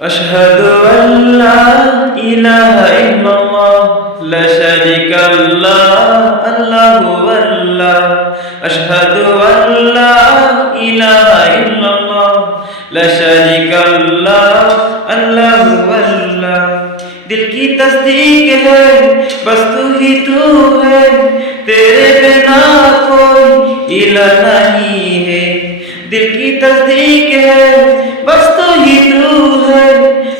أشهد أن لا إله إلا الله لا شريك له الله والله أشهد أن لا إله إلا الله لا شريك له الله والله दिल की तस्दीक है बस तू ही तू है तेरे बिना कोई इलाह नहीं है दिल की तस्दीक है बस तू ही तू है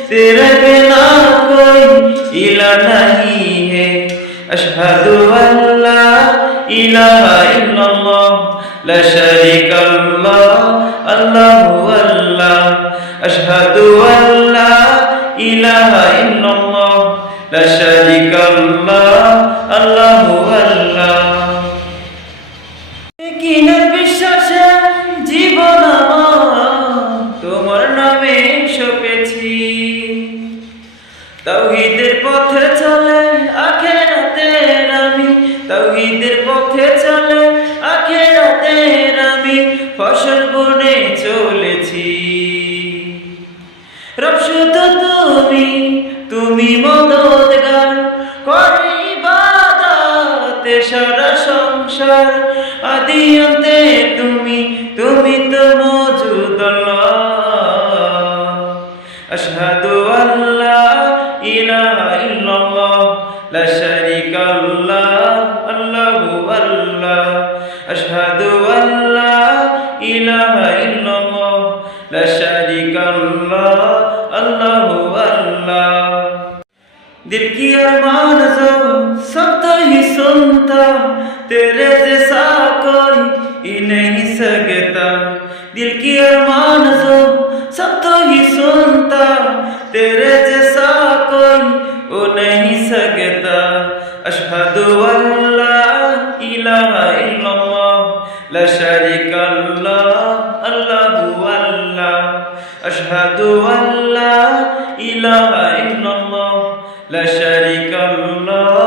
तेरे बिना कोई इलाह नहीं है अशहदु अल्ला इलाहा इल्लल्लाह ला शरीका लह अल्लाहु अल्लाह अशहदु अल्ला इलाहा इल्लल्लाह ला शरीका लह अल्लाहु अल्लाह কিনের বিশ্বাসে জীবন আমার তোমার নামে সপেছি তাওহীদের পথে চলে আখিরাতের আমি তাওহীদের পথে চলে আখিরাতের আমি ফসল বুনে চলেছি রব শুধু তুমি তুমি মদদগার করে ইবাদত সারা সংসার আদি অন্তে তুমি তুমি তো মওজুদ আল্লাহ আশহাদু আল্লা ইলাহা ইল্লাল্লাহ লা শারীকা লাহ আল্লাহু আল্লাহ আশহাদু আল্লা ইলাহা ইল্লাল্লাহ লা শারীকা লাহ আল্লাহু আল্লাহ दिल की अरमान जो सब तो ही सुनता तेरे जैसा कोई ही नहीं सकता दिल की अरमान जो सब तो ही सुनता तेरे जैसा कोई वो नहीं सकता अशहदु अल्ला इलाहा इल्लल्लाह ला शरीका लह अल्लाहु अल्लाह अशहदु अल्ला इलाहा इल्लल्लाह لا شريك له